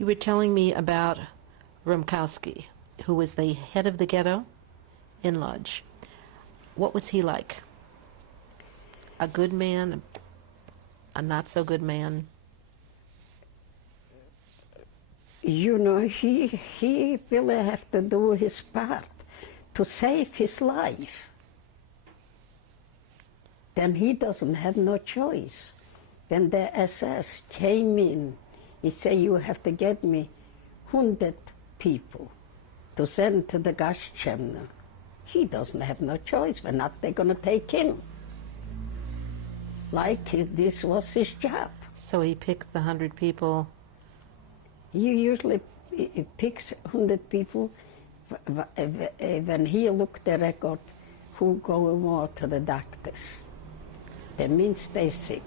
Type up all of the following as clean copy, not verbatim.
You were telling me about Rumkowski, who was the head of the ghetto in Lodz. What was he like? A good man, a not-so-good man? You know, he really have to do his part to save his life. Then he doesn't have no choice. When the SS came in, he said, you have to get me 100 people to send to the gas chamber. He doesn't have no choice. When not, they're going to take him. This was his job. So he picked the 100 people. He usually picks 100 people when he looked the record who go more to the doctors. That means they sick.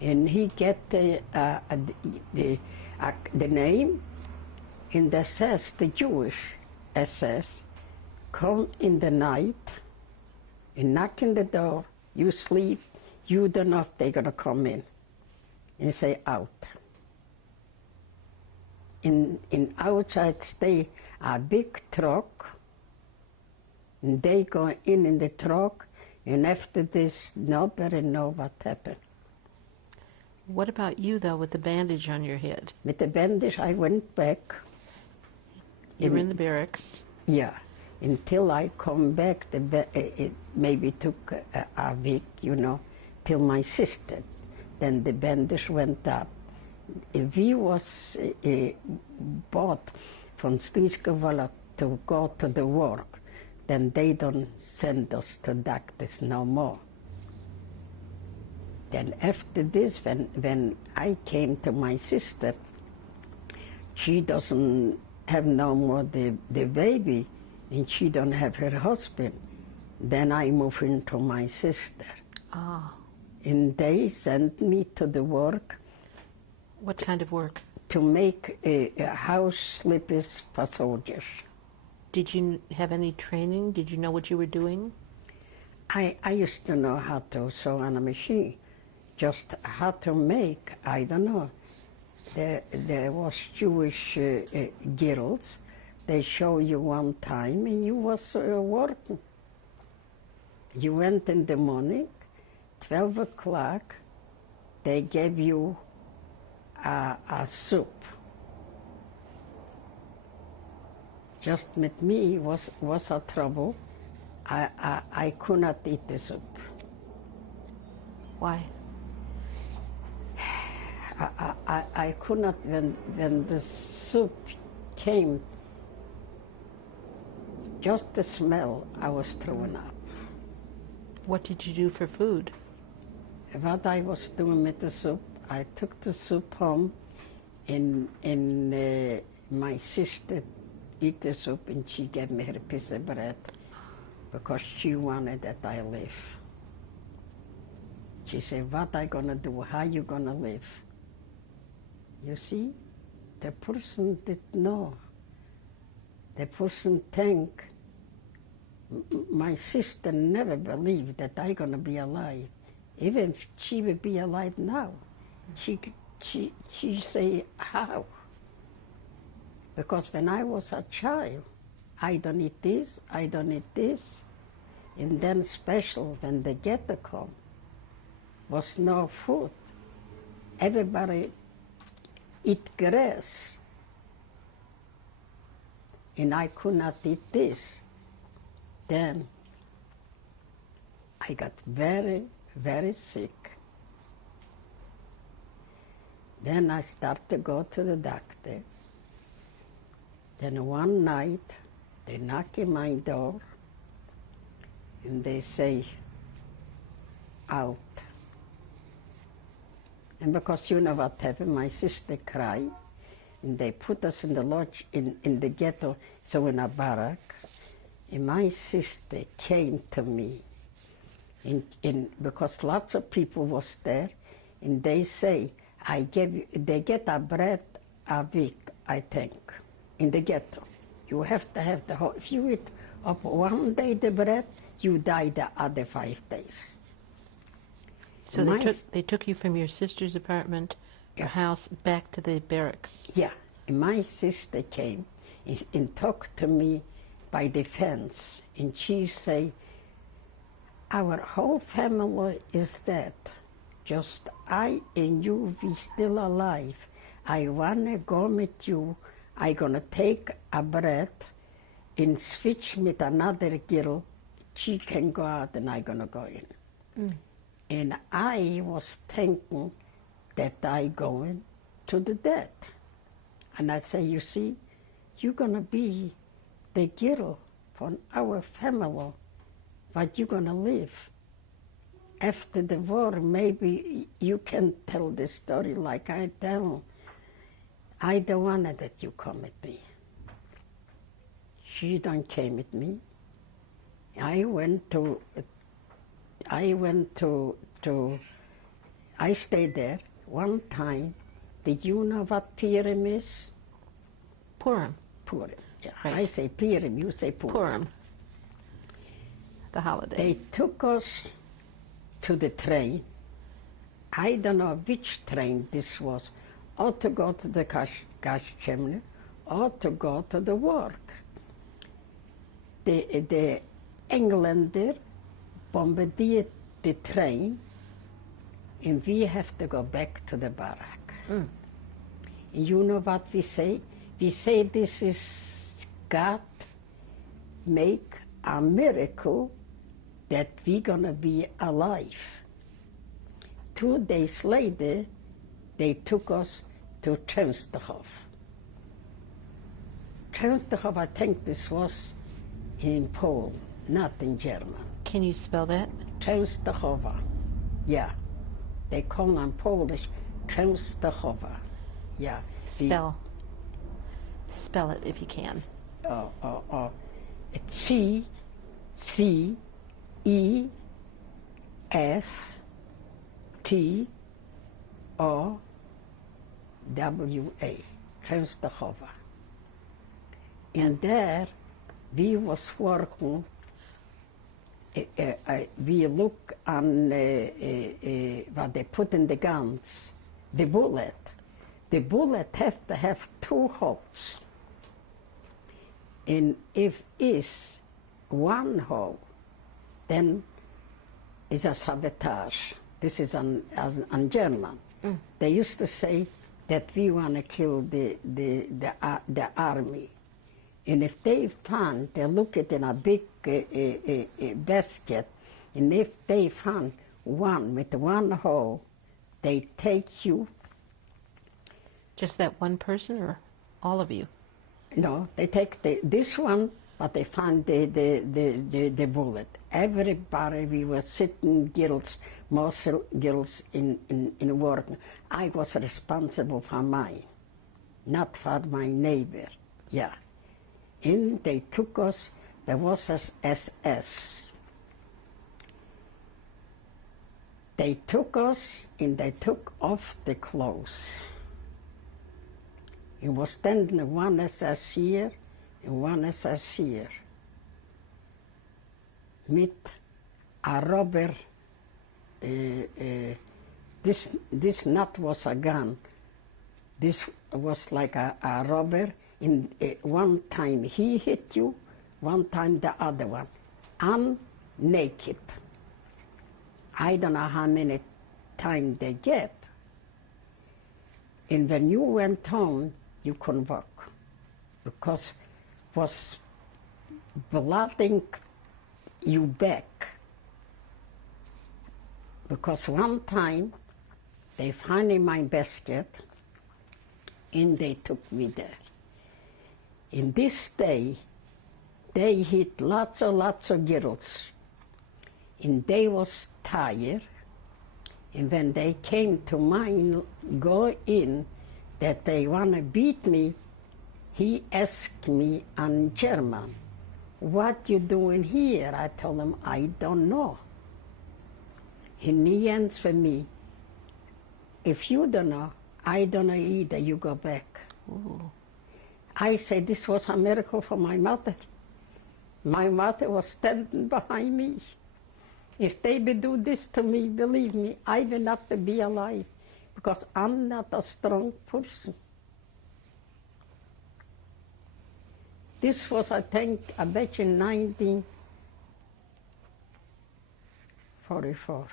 And he get the name, and the SS, the Jewish SS, come in the night and knock on the door. You sleep, you don't know if they're going to come in, and say out. In outside stay a big truck, and they go in the truck, and after this, nobody know what happened. What about you, though, with the bandage on your head? With the bandage, I went back. You were in the barracks. Yeah, until I come back, it maybe took a week, you know, till my sister. Then the bandage went up. If we was bought from Stuyskewala to go to the work, then they don't send us to doctors no more. Then after this, when I came to my sister, she doesn't have no more the baby, and she don't have her husband. Then I moved into my sister. Ah. And they sent me to the work. What kind of work? To make house slippers for soldiers. Did you have any training? Did you know what you were doing? I used to know how to sew on a machine. Just how to make, I don't know. There was Jewish girls. They show you one time and you was working. You went in the morning, 12 o'clock, they gave you a soup. Just with me was a trouble. I could not eat the soup. Why? I could not, when the soup came, just the smell, I was throwing up. What did you do for food? What I was doing with the soup, I took the soup home, and my sister ate the soup, and she gave me her piece of bread because she wanted that I live. She said, what I gonna do, how you gonna live? You see, the person didn't know. The person think, my sister never believed that I gonna be alive. Even if she would be alive now, she say, how? Because when I was a child, I don't eat this, I don't eat this. And then special, when the ghetto come, was no food. Everybody eat grass. And I could not eat this. Then I got very, very sick. Then I started to go to the doctor. Then one night, they knock on my door, and they say, out. And because you know what happened, my sister cried, and they put us in the lodge, in the ghetto, so in a barrack. And my sister came to me, because lots of people was there, and they say, they get a bread a week, I think, in the ghetto. You have to have the whole, if you eat up one day the bread, you die the other 5 days. So they took you from your sister's apartment your house back to the barracks. Yeah, and my sister came and talked to me by the fence, and she say, our whole family is dead. Just I and you, we still alive. I wanna go with you. I gonna take a breath and switch with another girl. She can go out and I gonna go in. And I was thinking that I going to the death. And I say, you see, you're gonna be the girl from our family, but you're gonna live. After the war, maybe you can tell the story like I tell. I don't want that you come with me. She don't came with me. I stayed there one time. Did you know what Purim is? Purim. Purim. Yeah. Right. I say Purim, you say Purim. Purim. The holiday. They took us to the train. I don't know which train this was, or to go to the gas chimney, or to go to the work. The Englander bombardiert the train, and we have to go back to the barrack. You know what we say? We say this is God make a miracle that we're gonna be alive. 2 days later, they took us to Częstochow. Częstochow, I think this was in Poland, not in German. Can you spell that? Częstochowa, yeah. They call in Polish Częstochowa, yeah. Spell it if you can. C-E-S-T-O-W-A, Częstochowa. And there we was working, we look on what they put in the guns, the bullet. The bullet have to have 2 holes. And if is 1 hole, then it's a sabotage. This is on German. They used to say that we want to kill the army. And if they find, they look it in a big basket, and if they find one with 1 hole, they take you. Just that one person or all of you? No, they take this one, but they find the bullet. Everybody, we were sitting girls, most girls in work. I was responsible for mine, not for my neighbor, yeah. And they took us, there was SS. They took us and they took off the clothes. It was standing one SS here and one SS here. Mit a rubber, this not was a gun. This was like a rubber. In one time he hit you, one time the other one. I'm naked. I don't know how many times they get. And when you went home, you couldn't walk because was blooding you back. Because one time they found in my basket and they took me there. In this day, they hit lots of girls, and they was tired. And when they came to mine, go in, that they want to beat me, he asked me in German, what you doing here? I told him, I don't know. He answered me, if you don't know, I don't know either, you go back. Ooh. I said, this was a miracle for my mother. My mother was standing behind me. If they would do this to me, believe me, I will not be alive. because I'm not a strong person. This was, I think, I bet you 1944.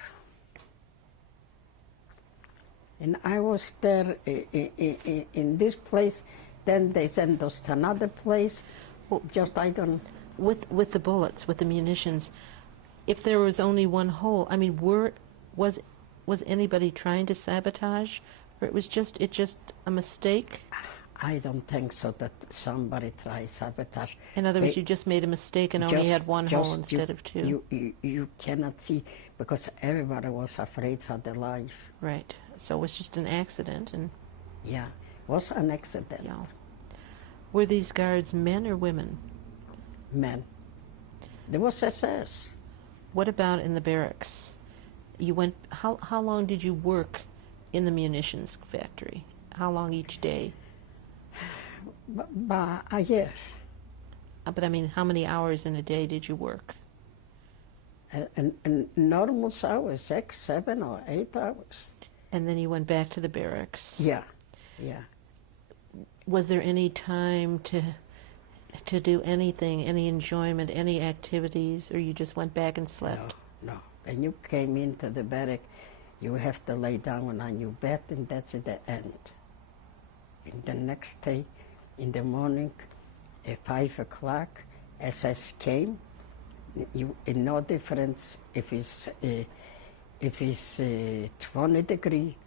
And I was there in this place. Then they sent us to another place. Well, just, I don't... With the bullets, with the munitions, if there was only one hole, I mean, was anybody trying to sabotage, or it was just a mistake? I don't think so that somebody tried sabotage. In other words, you just made a mistake and only had one hole instead of two. You cannot see, because everybody was afraid for their life. Right. So it was just an accident, and yeah, it was an accident. Yeah. Were these guards men or women? Men. There was SS. What about in the barracks? You went. How long did you work in the munitions factory? How long each day? By a year. But I mean, how many hours in a day did you work? And normal hours, 6, 7, or 8 hours. And then you went back to the barracks. Yeah, yeah. Was there any time to do anything, any enjoyment, any activities, or you just went back and slept? No. When you came into the barrack, you have to lay down on your bed, and that's the end. And the next day, in the morning, at 5 o'clock, SS came. You, no difference if it's 20 degree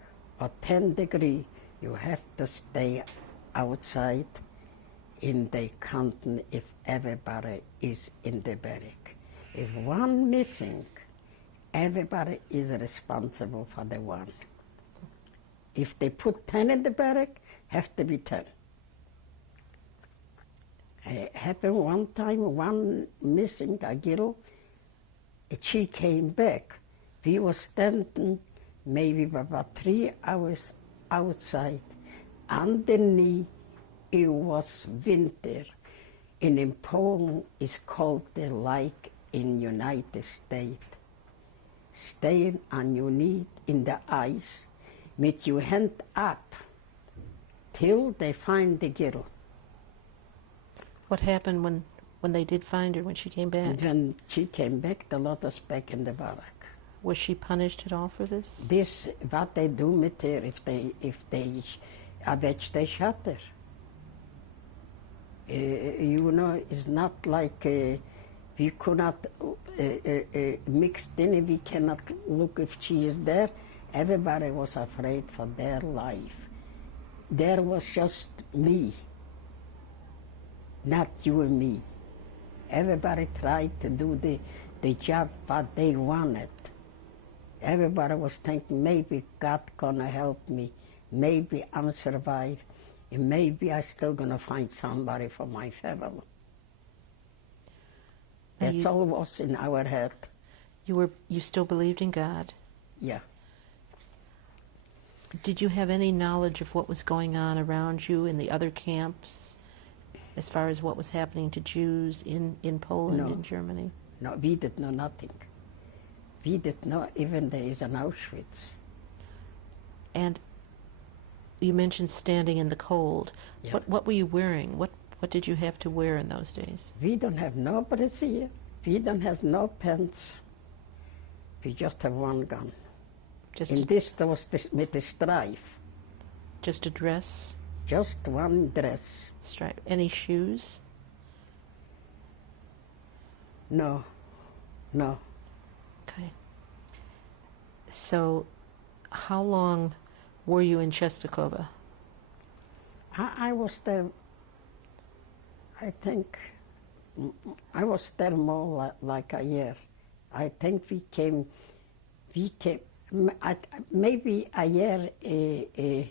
or 10 degree, you have to stay outside in the counting if everybody is in the barrack. If one missing, everybody is responsible for the one. If they put 10 in the barrack, have to be 10. It happened one time, one missing, a girl, she came back. We were standing maybe about 3 hours outside. Underneath, it was winter. And in Poland, it's cold like in United States. Staying on your knee in the ice, with your hand up, till they find the girl. What happened when they did find her, when she came back? And when she came back, they let us back in the barrack. Was she punished at all for this? This, what they do with her, I bet they shot her. You know, it's not like we could not mix in, we cannot look if she is there. Everybody was afraid for their life. There was just me, not you and me. Everybody tried to do the job what they wanted. Everybody was thinking, maybe God gonna help me, maybe I'm survive, and maybe I still gonna find somebody for my family. That's all was in our head. You still believed in God? Yeah. Did you have any knowledge of what was going on around you in the other camps, as far as what was happening to Jews in Poland and Germany? No, we did know nothing. We did not even there is an Auschwitz. And you mentioned standing in the cold. Yeah. What were you wearing? What did you have to wear in those days? We don't have no brassiere. We don't have no pants. We just have one gun. And this was with the stripe. Just a dress? Just one dress. Stripe. Any shoes? No. Okay. So, how long were you in Czestochowa? I was there, I think, I was there more like a year. I think we came maybe a year in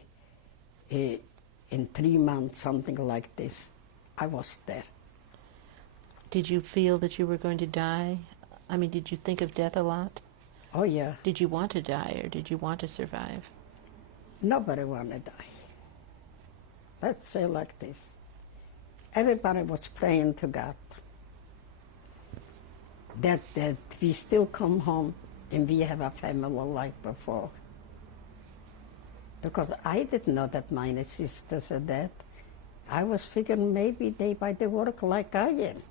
3 months, something like this. I was there. Did you feel that you were going to die? I mean, did you think of death a lot? Oh, yeah. Did you want to die, or did you want to survive? Nobody wanted to die. Let's say like this. Everybody was praying to God that we still come home and we have a family like before. Because I didn't know that my sisters are dead. I was figuring maybe they might work like I am.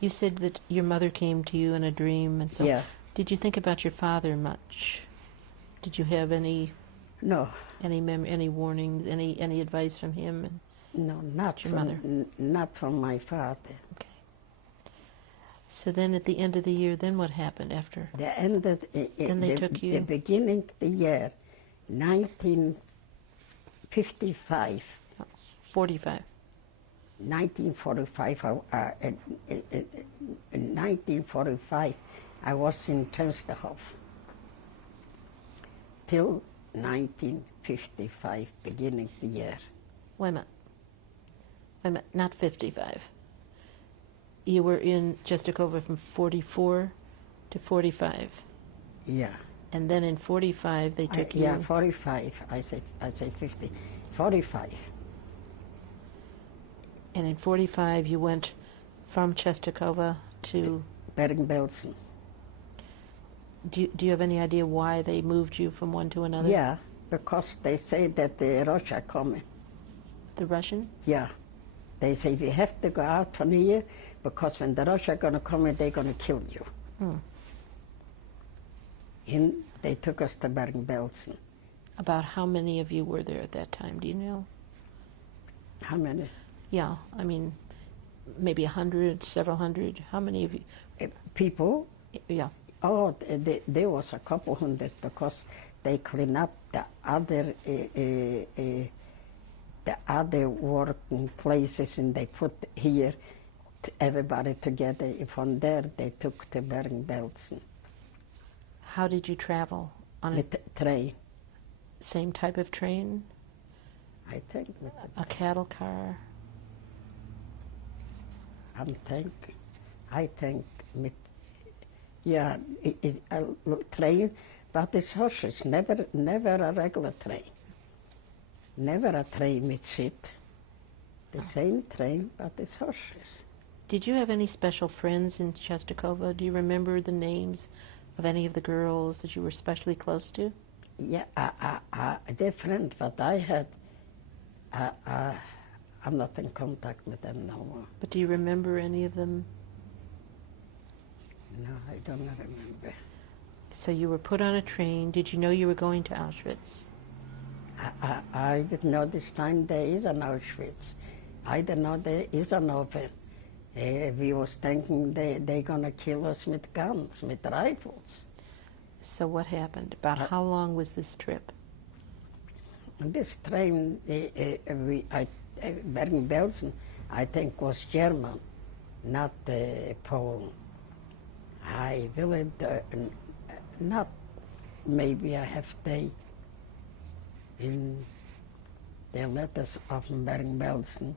You said that your mother came to you in a dream, and so Yeah. did you think about your father much? Did you have any No, any warnings, any advice from him? And, no, not your from, mother? not from my father. okay. So then, at the end of the year, then what happened after? The end of Then they took you- the beginning of the year, 1955. 45. 1945, in 1945, I was in Trensterhof till 1955, beginning of the year. Wait a minute, not 55. You were in Czestochowa from 44 to 45. Yeah. And then in 45, they took you... Yeah, 45, I say 50. 45. And in 45, you went from Czestochowa to... Bergen-Belsen. Do you have any idea why they moved you from one to another? Yeah, because they say that the Russia coming. The Russian? Yeah. They say we have to go out from here because when the Russia gonna come in, they're gonna kill you. And they took us to Bergen-Belsen. About how many of you were there at that time? Do you know? How many? Yeah, I mean, maybe 100, several hundred. How many of you? People? Yeah. Oh, there was a couple hundred because they clean up the other working places and they put here everybody together. From there, they took to Bergen-Belsen. How did you travel? On With train, same type of train? I think. A cattle car? I think, yeah, a train, but it's horses, never a regular train. Never a train with seat. The same train, but it's horses. Did you have any special friends in Czestochowa? Do you remember the names of any of the girls that you were especially close to? Yeah, different, but I had, I'm not in contact with them no more. But do you remember any of them? No, I don't remember. So you were put on a train. Did you know you were going to Auschwitz? I didn't know this time there is an Auschwitz. I didn't know there is an oven. We was thinking they're gonna kill us with guns, with rifles. So what happened? About how long was this trip? And this train, Bergen-Belsen, I think was German, not Poland. I really not maybe I have they in the letters of Bergen-Belsen.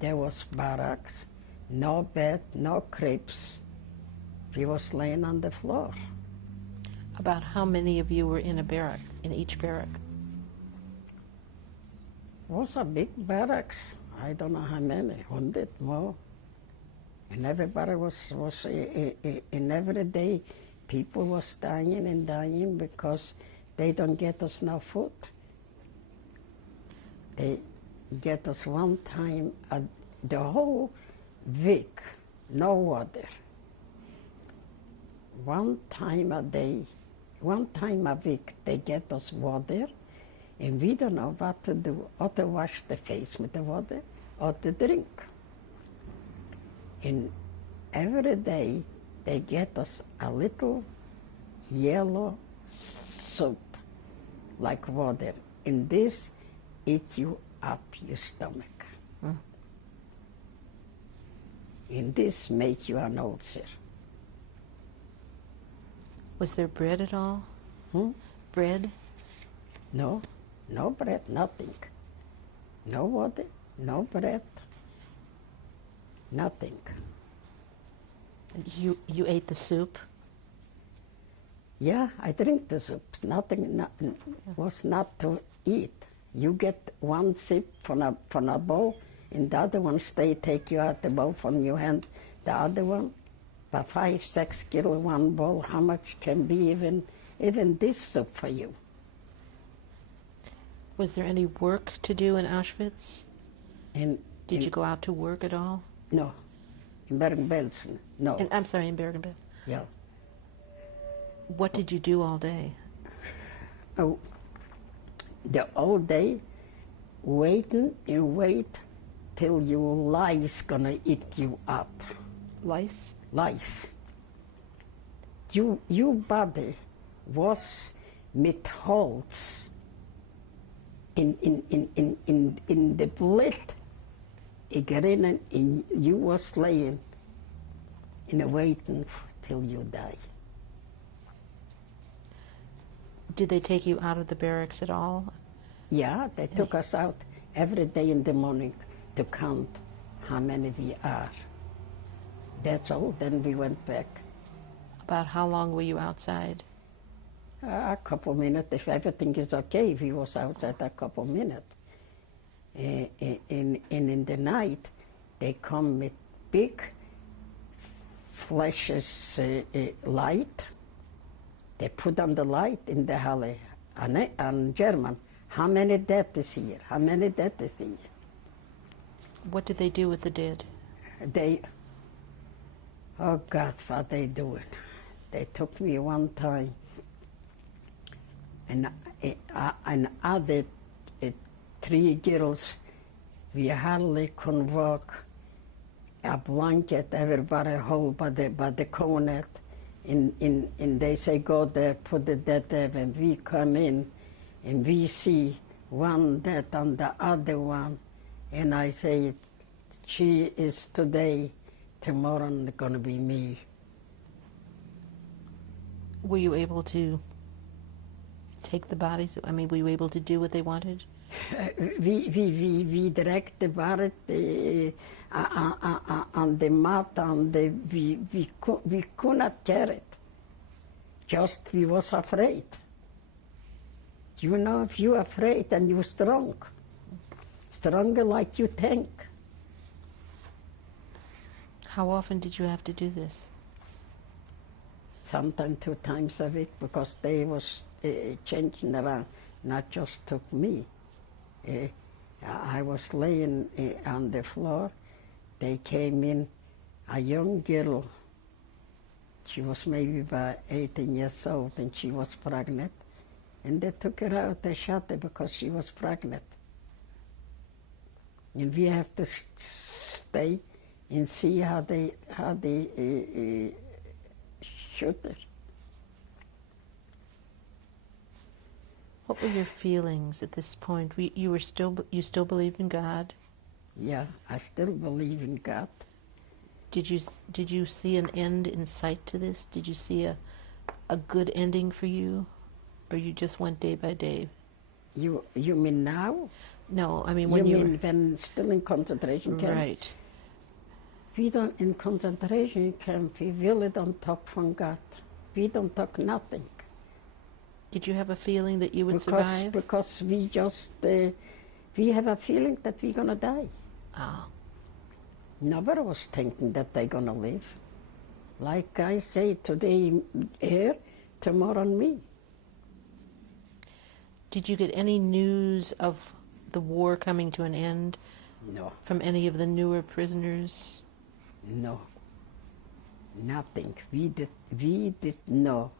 There was barracks, no bed, no cribs. We was laying on the floor. About how many of you were in a barrack, in each barrack? It was a big barracks. I don't know how many, 100 more. And everybody was in every day, people was dying and dying because they don't get us no food. They get us one time, the whole week, no water. One time a day, one time a week, they get us water, and we don't know what to do, or to wash the face with the water, or to drink. And every day, they get us a little yellow soup, like water. And this eats you up your stomach. And this makes you an ulcer. Was there bread at all? Bread? No, no bread, nothing. No water, no bread, nothing. You ate the soup? Yeah, I drink the soup. Nothing was not to eat. You get one sip from a bowl, and the other one take you out the bowl from your hand. The other one, But 5, 6 kilo one bowl, how much can be even this soup for you? Was there any work to do in Auschwitz? And Did you go out to work at all? No, in Bergen-Belsen, no. I'm sorry, in Bergen-Belsen. Yeah. What did you do all day? Oh, the whole day waiting and wait till your lice gonna eat you up. Lice? Lice. Your body was with holes in the blood. Again, and you was laying in a waiting till you die. Did they take you out of the barracks at all? Yeah, they took us out every day in the morning to count how many we are. That's all. Then we went back. About how long were you outside? A couple minutes. If everything is okay, we was outside a couple minutes. And in the night, they come with big flashes light. They put on the light in the hall, on German. How many dead is here? How many dead is here? What did they do with the dead? They, oh God, what they doing? They took me one time, and other 3 girls, we hardly could walk. A blanket, everybody hold by the corner, and they say, go there, put the dead there, and we come in, and we see one dead on the other one, and I say, she is today, tomorrow gonna be me. Were you able to take the bodies? I mean, were you able to do what they wanted? We direct the body on the mat, we could not carry it. Just we was afraid. You know, if you're afraid and you're strong, stronger like you think. How often did you have to do this? Sometimes 2 times a week, because they was changing around, not just took me. I was laying on the floor. They came in, a young girl. She was maybe about 18 years old, and she was pregnant. And they took her out. They shot her because she was pregnant. And we have to stay and see how they shoot her. What were your feelings at this point? You still believed in God? Yeah, I still believe in God. Did you see an end in sight to this? Did you see a good ending for you, or you just went day by day? You mean now? No, I mean when you mean when still in concentration camp? Right. We don't in concentration camp. We really don't talk from God. We don't talk nothing. Did you have a feeling that you would survive? Because we just we have a feeling that we're gonna die. Oh. Nobody was thinking that they're gonna live. Like I say, today here, tomorrow me. Did you get any news of the war coming to an end? No. From any of the newer prisoners? No. Nothing. We did know.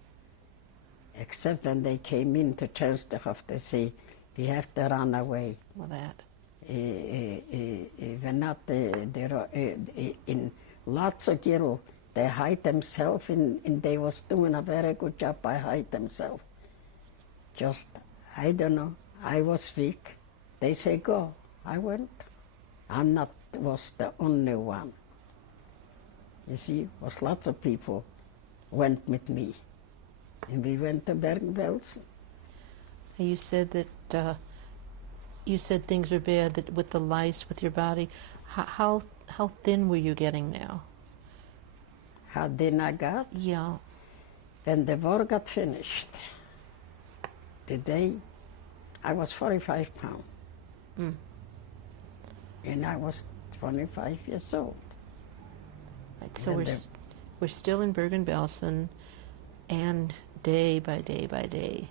Except when they came in to Chelmsford, they say, we have to run away. Well, that. We're not, in lots of girls, they hide themselves, and they was doing a very good job by hide themselves. Just, I don't know, I was weak. They say, go. I went. I'm not, was the only one. You see, was lots of people went with me. And we went to Bergen-Belsen. You said that you said things were bad that with the lice with your body. How thin were you getting now? How thin I got? Yeah. When the war got finished, the day I was 45 pounds. Mm. And I was 25 years old. Right, so We're still in Bergen-Belsen, and day by day by day.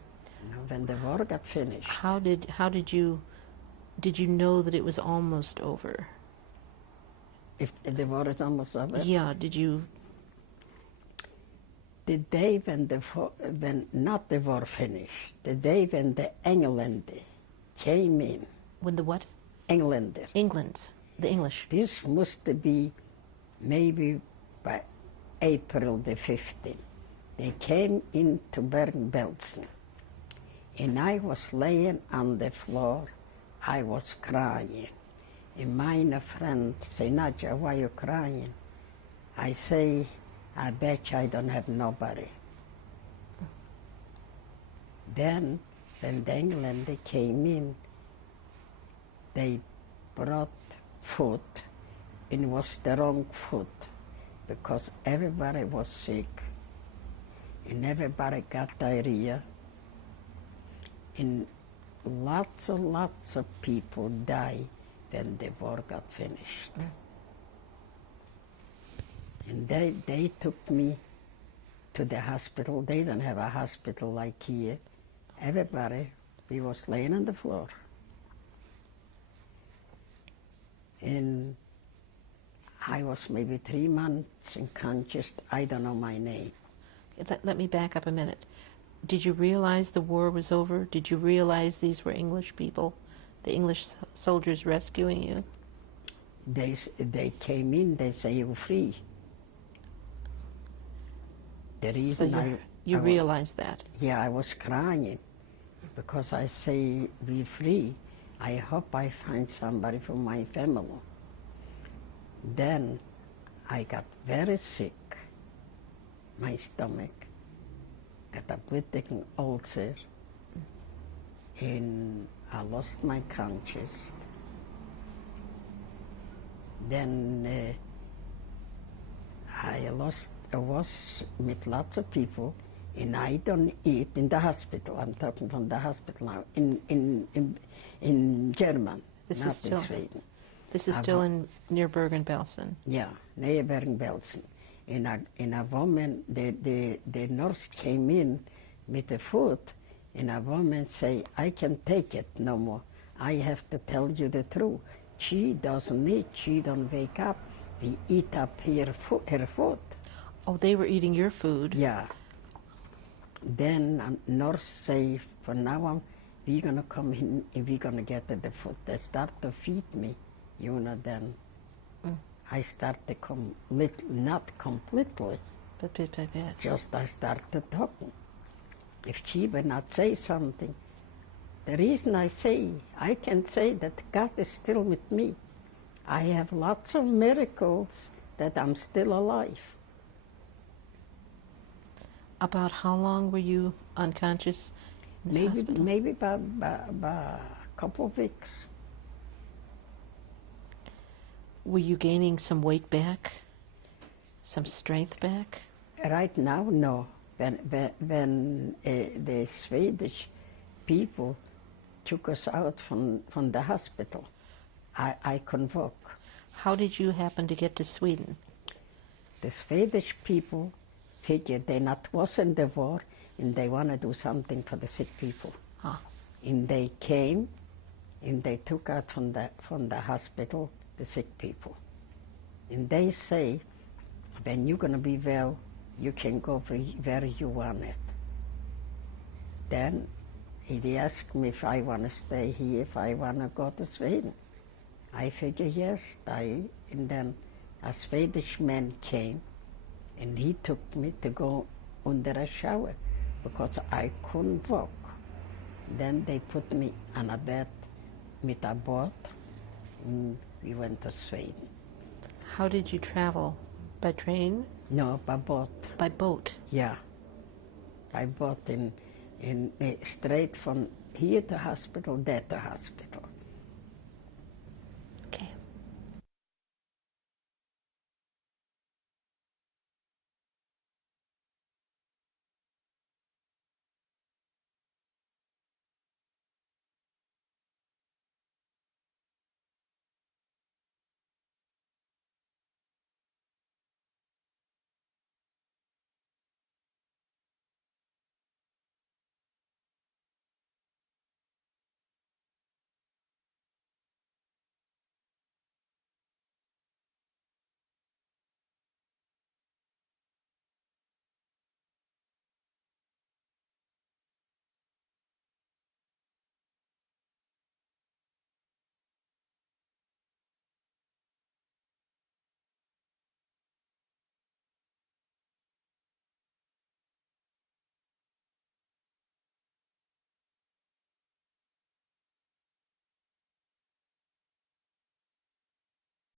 When the war got finished, How did you know that it was almost over? if the war is almost over, Yeah, did you? the day when not the war finished, the day when the Engländer came in, When the what? Engländer, The English. this must be maybe by April the 15th. They came into Bergen-Belsen, and I was laying on the floor. I was crying. And my friend say, Nadja, why are you crying? I say, I bet you I don't have nobody. Then, when the Engländer came in, they brought food, and it was the wrong food, because everybody was sick, and everybody got diarrhea, and lots of people died when the war got finished. And they took me to the hospital. They don't have a hospital like here. Everybody, we was laying on the floor. And I was maybe 3 months unconscious. I don't know my name. Let me back up a minute. Did you realize the war was over? Did you realize these were English people, the English soldiers rescuing you? They came in, they say, you're free. The reason you realized that? Yeah, I was crying because I say, be free. I hope I find somebody from my family. Then I got very sick. My stomach got a bleeding ulcer, and I lost my conscience. Then I was with lots of people, and I don't eat in the hospital. I'm talking from the hospital now, in German, This not is still in Sweden. This is still near Bergen-Belsen. Yeah, near Bergen-Belsen. And a woman, the nurse came in with the food, and a woman say, I can take it no more. I have to tell you the truth. She doesn't eat, she don't wake up. We eat up her food. Oh, they were eating your food. Yeah. Then a nurse say, from now on, we're gonna come in and we're gonna get the food. They start to feed me, then I start to come, not completely, But bit by bit. just I start to talking. If she will not say something, the reason I can say that God is still with me. I have lots of miracles that I'm still alive. About how long were you unconscious in this hospital? Maybe by a couple of weeks. Were you gaining some weight back? Some strength back? Right now, no. When the Swedish people took us out from the hospital, I couldn't walk. How did you happen to get to Sweden? The Swedish people figured they not was in the war, and they want to do something for the sick people. Ah. And they came, and they took out from the hospital the sick people. And they say, when you're going to be well, you can go where you want it. Then he asked me if I want to stay here, if I want to go to Sweden. I figured yes, and then a Swedish man came, and he took me to go under a shower because I couldn't walk. Then they put me on a bed with a boat, and we went to Sweden. How did you travel? By train? No, by boat. By boat? Yeah, by boat, straight from here to hospital, there to hospital.